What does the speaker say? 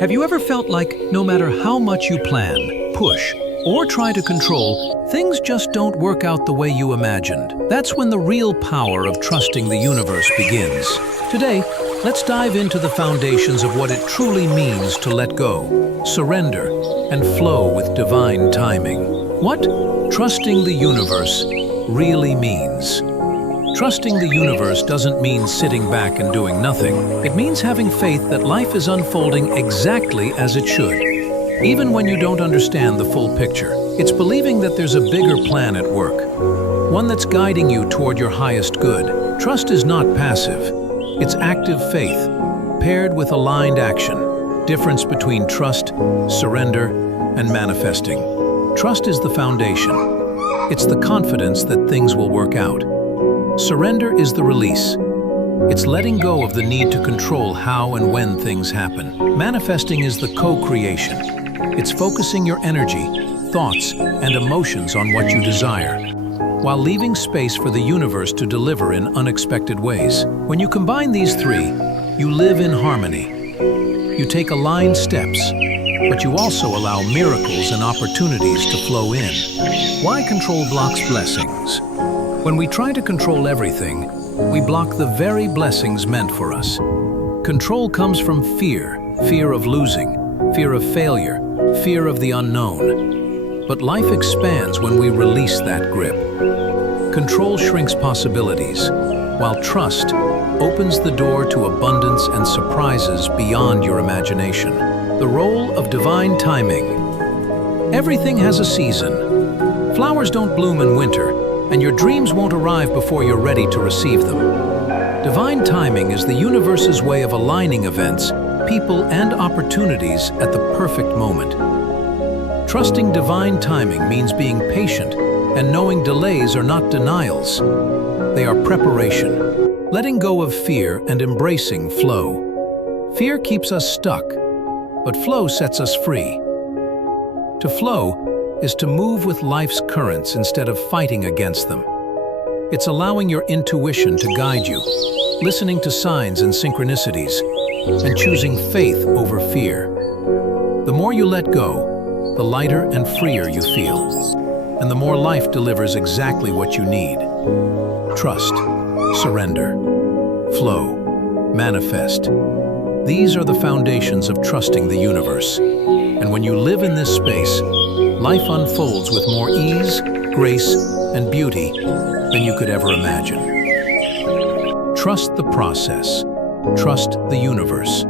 Have you ever felt like no matter how much you plan, push, or try to control, things just don't work out the way you imagined? That's when the real power of trusting the universe begins. Today, let's dive into the foundations of what it truly means to let go, surrender, and flow with divine timing. What trusting the universe really means. Trusting the universe doesn't mean sitting back and doing nothing. It means having faith that life is unfolding exactly as it should. Even when you don't understand the full picture, it's believing that there's a bigger plan at work, one that's guiding you toward your highest good. Trust is not passive. It's active faith, paired with aligned action. Difference between trust, surrender, and manifesting. Trust is the foundation. It's the confidence that things will work out. Surrender is the release. It's letting go of the need to control how and when things happen. Manifesting is the co-creation. It's focusing your energy, thoughts, and emotions on what you desire, while leaving space for the universe to deliver in unexpected ways. When you combine these three, you live in harmony. You take aligned steps, but you also allow miracles and opportunities to flow in. Why control blocks blessings? When we try to control everything, we block the very blessings meant for us. Control comes from fear of losing, fear of failure, fear of the unknown. But life expands when we release that grip. Control shrinks possibilities, while trust opens the door to abundance and surprises beyond your imagination. The role of divine timing. Everything has a season. Flowers don't bloom in winter, and your dreams won't arrive before you're ready to receive them. Divine timing is the universe's way of aligning events, people, and opportunities at the perfect moment. Trusting divine timing means being patient and knowing delays are not denials. They are preparation. Letting go of fear and embracing flow. Fear keeps us stuck, but flow sets us free. To flow is to move with life's currents instead of fighting against them. It's allowing your intuition to guide you, listening to signs and synchronicities, and choosing faith over fear. The more you let go, the lighter and freer you feel, and the more life delivers exactly what you need. Trust, surrender, flow, manifest. These are the foundations of trusting the universe. And when you live in this space, life unfolds with more ease, grace, and beauty than you could ever imagine. Trust the process. Trust the universe.